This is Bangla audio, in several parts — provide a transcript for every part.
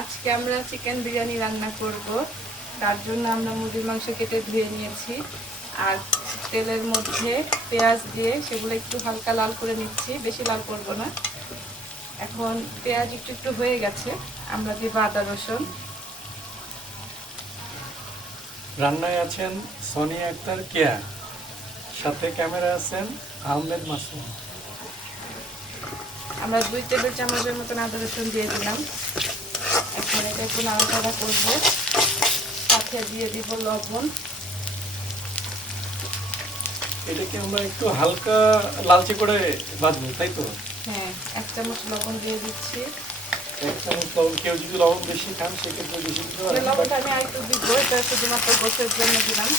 আজকে আমরা চিকেন বিরিয়ানি রান্না করব। তার জন্য আমরা মুরগির মাংস কেটে ধুয়ে নিয়েছি আর তেলের মধ্যে পেঁয়াজ দিয়ে সেগুলো একটু হালকা লাল করে নিচ্ছি, বেশি লাল করব না। এখন পেঁয়াজ একটু একটু হয়ে গেছে, আমরা দিব আদা রসুন। রান্নায় আছেন সোনিয়া আক্তার কেয়া, সাথে ক্যামেরা আছেন আহমেদ মাসুম। আমরা 2 টেবিল চামচের মতন আদা রসুন দিয়ে দিলাম। এখন এটা একটু নাড়াচাড়া করবো, সাথে দিয়ে দিব লবণ। এটাকে আমরা একটু হালকা লালচে করে ভাজবো, তাই তো? হ্যাঁ, 1 চামচ লবণ দিয়ে দিচ্ছি। 1 চামচ লবণ, কেউ যদি লবণ বেশি খান সেক্ষেত্রে বেশি দিতে পারেন। লবণটা আমি আরেকটু দিব, এটা শুধুমাত্র গোসের জন্য দিলাম।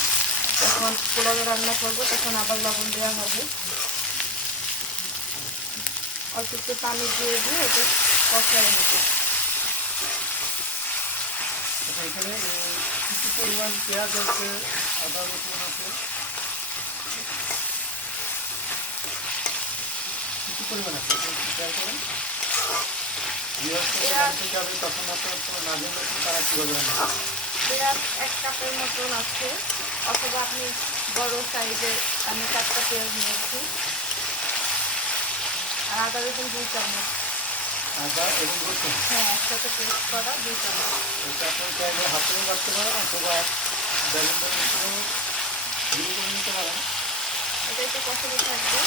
যখন পোলাও রান্না করবো তখন আবার লবণ দেওয়া হবে। অল্প একটু পানি দিয়ে এটা কষায় নেব। এখানে কিছু পরিমাণ পেঁয়াজ আছে, আদা রসুন আছে, কিছু পরিমাণ আছে, খেয়াল করেন। যাবে তখন আপনার না জানলে তারা কীভাবে রান্না করে। পেঁয়াজ 1 কাপের মতন আছে, অথবা আপনি বড় সাইজের, আমি 4টা পেঁয়াজ নিয়েছি। আর আদা রসুন 2 চামচ। আদা এবং রসুন, হ্যাঁ, একসাথে পেস্ট করা 2 চামচ। এটা আপনার চাইলে হাতেও রাখতে পারেন অথবা ব্যালেন্ডার মেশিনেও গুঁড়ো করে নিতে পারেন। এটা একটু কষাতে থাকবে।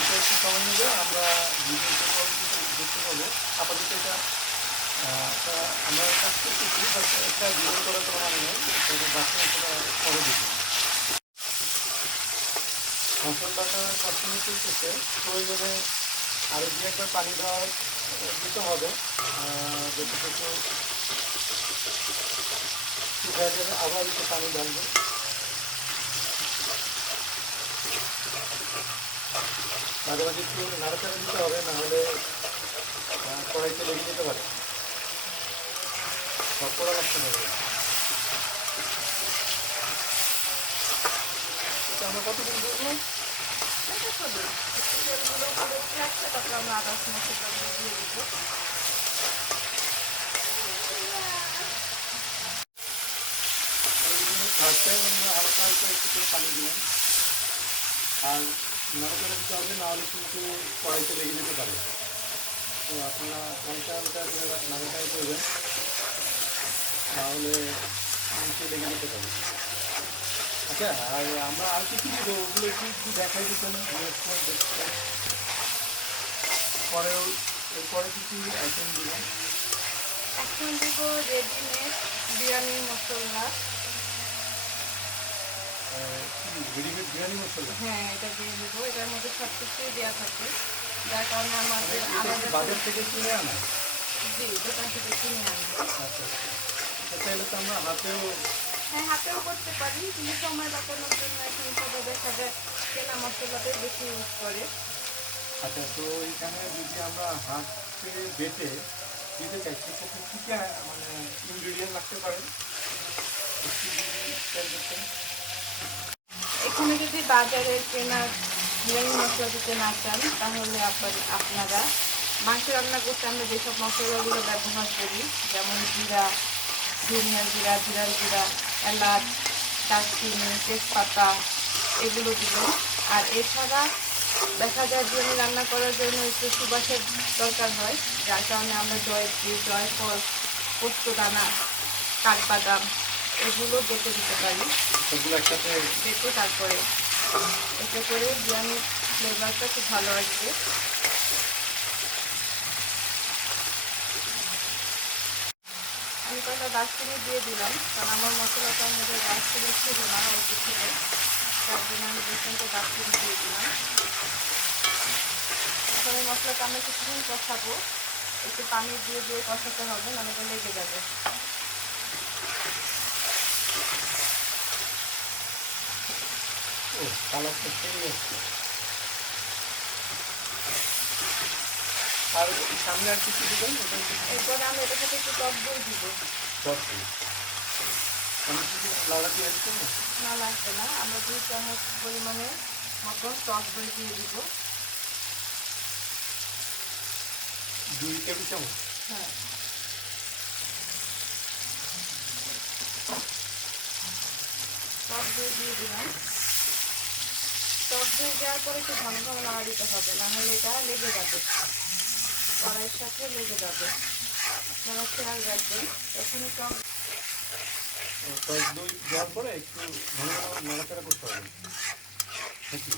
এটা একটু সময় নেবে, আমরা ভিডিওতে পরবর্তীতে দেখতে পাবো। আপাতত এটা আমরা কাজ করতেছি, একটা ভিডিও করার কোনো মানে নেই, বাচ্চা সেটা পরে দিতে মশলাটা কষানো চলতেছে। প্রয়োজনে আরও 2-1 পানি দেওয়া দিতে হবে, যতটুকু শুকায় যাবে আবার একটু পানি ঢালবে। মাঝে মাঝে একটু নাড়াচাড়া দিতে হবে, নাহলে কড়াইতে লেগে যেতে পারে, বা পোড়া লাগতে পারে। এটা আমরা কতদিন করবো? তারপর আমরা আদা রসুন দিয়ে দিব। ফার্স্ট টাইম আমরা হালকা হালকা একটু করে পানি দিলাম, আর নাড়াচাড়া দিতে হবে, নাহলে কিন্তু কড়াইতে লেগে যেতে পারে। তো আপনারা হালকা হালকা করে নাড়াচাড়া করবেন, তাহলে নিচে লেগে যেতে পারে। আচ্ছা, আর আমরা আর কিছু দিব, ওগুলো একটু দেখাই দিতেন, দেখতেন। পরেও এরপরে কিছু আইটেম দিবেন। এখন দিব রেডিমেড বিরিয়ানি মশলা। রেডিমেড বিরিয়ানি মশলা? হ্যাঁ, এটা দিয়ে দিব। এটার মধ্যে সব কিছুই দেওয়া থাকে, যার কারণে আমাদের আলাদা বাজার থেকে কিনে আনা? জি, দোকান থেকে কিনে আনি। আচ্ছা, চাইলে তো আমরা হাতেও। হ্যাঁ, হাতেও করতে পারি, কিন্তু সময় বাঁচানোর জন্য এখন সবাই দেখা যায় কেনা মশলাটাই বেশি ইউজ করে। আচ্ছা, তো এখানে যদি আমরা হাতে বেটে দিতে চাই সেক্ষেত্রে কী কী মানে ইনগ্রিডিয়েন্ট লাগতে পারে? এখানে যদি বাজারে কেনা বিরিয়ানি মশলা দিতে না চান, তাহলে আপনারা মাংস রান্না করতে আমরা যেসব মশলাগুলো ব্যবহার করি, যেমন জিরা, ধনিয়ার জিরা, জিরার জিরা, এলাচ, দারচিনি, তেজপাতা, এগুলো দিবেন। আর এছাড়া দেখা যায় বিরিয়ানি রান্না করার জন্য একটু সুবাসের দরকার হয়, যার কারণে আমরা জয়ত্রী, জয়ফল, পোস্তদানা, কাঠবাদাম এগুলো বেটে দিতে পারি। সেগুলো একসাথে বেটে তারপরে এতে করে বিরিয়ানির ফ্লেভারটা খুব ভালো আসবে। আমি কয়েকটা দারচিনি দিয়ে দিলাম, কারণ আমার মশলাটার মধ্যে দারচিনি ছিল না, অল্প ছিল, তার জন্য আমি 2-3টে দারচিনি দিয়ে দিলাম। এখন এই মশলাটা আমরা কিছুক্ষণ কষাবো, একটু পানি দিয়ে দিয়ে কষাতে হবে, নাহলে তো লেগে যাবে। কালারটা সেই আছে। আর সামনে আর কিছু দিবেন? এরপরে আমরা এটার সাথে একটু টক দই দিব। টক দই আমি কিছু লাউড়া দিয়ে অ্যাড করবো? না, লাগবে না। আমরা 2 চামচ পরিমাণে মতন টক দই দিয়ে দিব। 2 টেবিল চামচ? হ্যাঁ, টক দই দিয়ে দিলাম। টক দই দেওয়ার পরে একটু ঘন ঘন নাড়া দিতে হবে, না হলে এটা লেগে যাবে, কড়াইয়ের সাথে লেগে যাবে। আপনারা খেয়াল রাখবেন। এখানে টক টক দই দেওয়ার পরে একটু ঘন ঘন নাড়াচাড়া করতে হবে নাকি?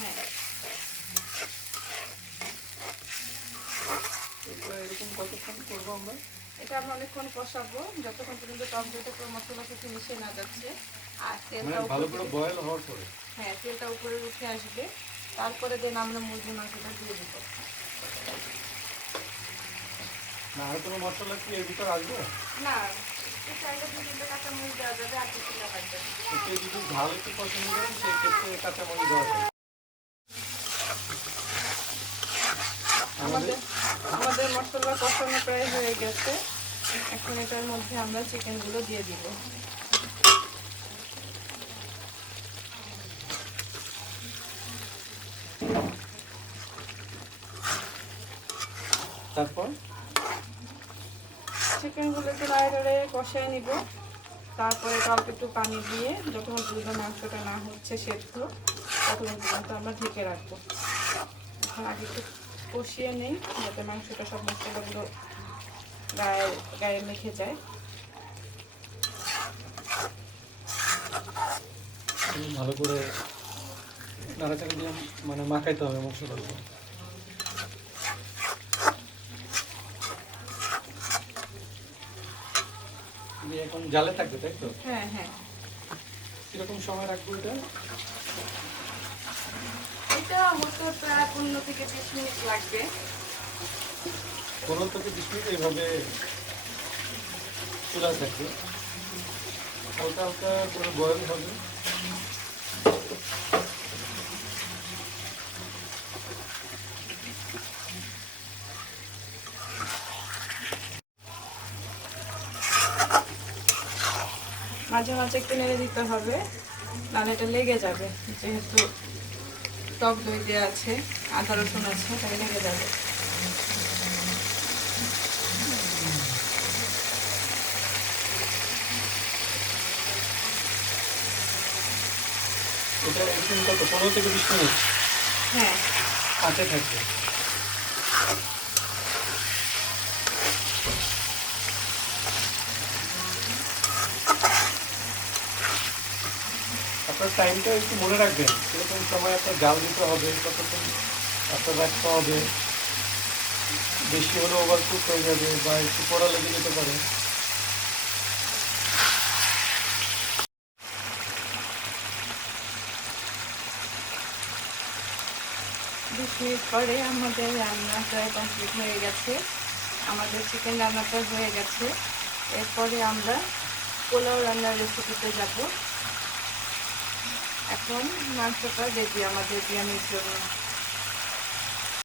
হ্যাঁ, এরকম কতক্ষণ করবো আমরা? এটা আমরা অনেকক্ষণ কষাবো, যতক্ষণ পর্যন্ত টক দইটা পুরো মশলার সাথে মিশে না যাচ্ছে। আর মানে তেলটা ভালো করে বয়েল হওয়ার পরে? হ্যাঁ, তেলটা উপরে উঠে আসবে, তারপরে দেন আমরা মুরগির মাংসটা দিয়ে দিব। না আর কোনো মশলা কি এর ভিতর আসবে? না, চাইলে 2-3টা কাঁচামরিচ দেওয়া যাবে, আর কিছু দেওয়া লাগবে না। কেউ যদি ঝাল একটু পছন্দ করেন সেই ক্ষেত্রে কাঁচামরিচ দেওয়া যায়। আমাদের আমাদের মশলা কষানো প্রায় হয়ে গেছে। এখন এটার মধ্যে আমরা চিকেনগুলো দিয়ে দিব। তারপর চিকেনগুলোকে নাড়ে কষায় নিব। তারপরে অল্প একটু পানি দিয়ে যতক্ষণ পর্যন্ত মাংসটা না হচ্ছে সেদ্ধ, ততক্ষণ পর্যন্ত আমরা ঢেকে রাখবো। এখন আগে একটু কষিয়ে নিই, যাতে মাংসটা সব মশলাগুলো গায়ে গায়ে মেখে যায়। ভালো করে নাড়াচাড়া দিয়ে মানে মাখাইতে হবে মশলাগুলো। এখন জালে থাকবে তাই তো? হ্যাঁ হ্যাঁ, কিরকম সময় রাখবো এটা? এটা হতে প্রায় 15 থেকে 20 মিনিট লাগবে। 15 থেকে 20 মিনিট এইভাবে চুলা থাকবে, হালকা হালকা করে বয়েল হবে। মাঝে মাঝে একটু নেড়ে দিতে হবে, নাহলে এটা লেগে যাবে। যেহেতু টক দই দেওয়া আছে, আদা রসুন আছে, তাই লেগে যাবে। এটা একদিন কত 15 থেকে 20 মিনিট হ্যাঁ, আঁচে থাকবে। আপনার টাইমটা একটু মনে রাখবেন, সেরকম সময় আপনার জাল দিতে হবে, কতক্ষণ আপনার রাখতে হবে। বেশি হলে ওভার কুক হয়ে যাবে বা একটু পোড়া লেগে যেতে পারে। 20 মিনিট পরে আমাদের রান্না প্রায় কমপ্লিট হয়ে গেছে। আমাদের চিকেন রান্নাটা হয়ে গেছে। এরপরে আমরা পোলাও রান্নার রেসিপিতে যাব। এখন মাংসটা রেডি আমাদের বিরিয়ানির জন্য।